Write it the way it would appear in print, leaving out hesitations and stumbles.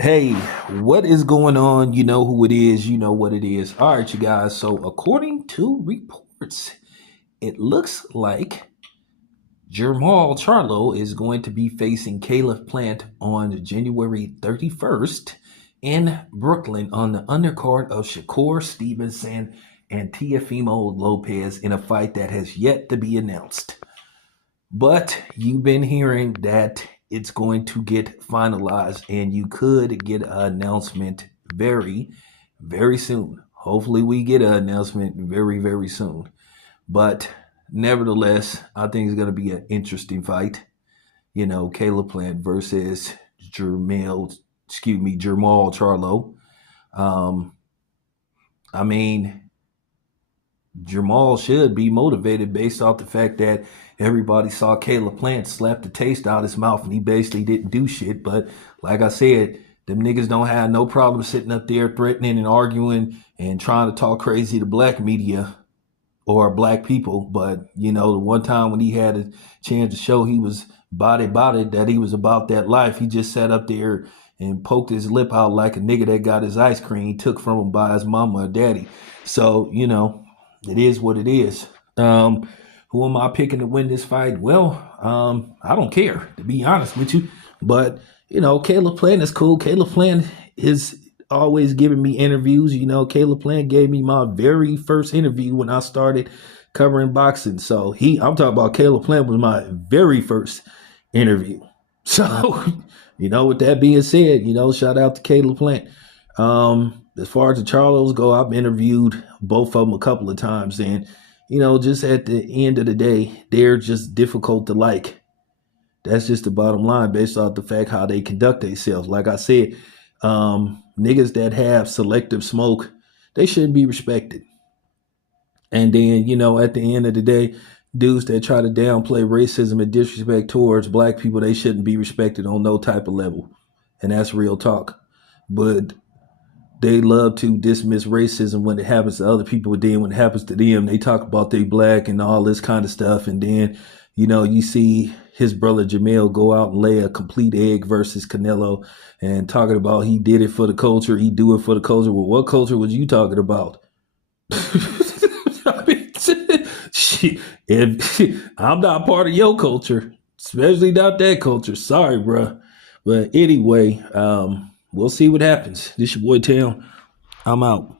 Hey, what is going on? You know who it is. You know what it is. All right, you guys. So, according to reports, it looks like Charlo is going to be facing Caleb Plant on January 31st in Brooklyn on the undercard of Shakur Stevenson and Teofimo Lopez in a fight that has yet to be announced. But you've been hearing that it's going to get finalized and you could get an announcement very, very soon. Hopefully, we get an announcement very, very soon. But nevertheless, I think it's going to be an interesting fight. You know, Caleb Plant versus Jamal Charlo. Um, I mean, Jamal should be motivated based off the fact that everybody saw Caleb Plant slap the taste out his mouth and he basically didn't do shit. But like I said, them niggas don't have no problem sitting up there threatening and arguing and trying to talk crazy to black media or black people. But, you know, the one time when he had a chance to show he was about it, that he was about that life, he just sat up there and poked his lip out like a nigga that got his ice cream he took from him by his mama or daddy. So, you know, it is what it is. Who am I picking to win this fight? Well, I don't care, to be honest with you. But, you know, Caleb Plant is cool. Caleb Plant is always giving me interviews. You know, Caleb Plant gave me my very first interview when I started covering boxing. So I'm talking about Caleb Plant was my very first interview. So, you know, with that being said, you know, shout out to Caleb Plant. As far as the Charlos go, I've interviewed both of them a couple of times, and you know, just at the end of the day, they're just difficult to like. That's just the bottom line, based off the fact how they conduct themselves. Like I said, niggas that have selective smoke, they shouldn't be respected. And then, you know, at the end of the day, dudes that try to downplay racism and disrespect towards black people, they shouldn't be respected on no type of level. And that's real talk. But they love to dismiss racism when it happens to other people. But then when it happens to them, they talk about they black and all this kind of stuff. And then, you know, you see his brother Jamel go out and lay a complete egg versus Canelo and talking about he did it for the culture. He do it for the culture. Well, what culture was you talking about? I mean, shit, I'm not part of your culture, especially not that culture. Sorry, bro. But anyway, we'll see what happens. This your boy Tam. I'm out.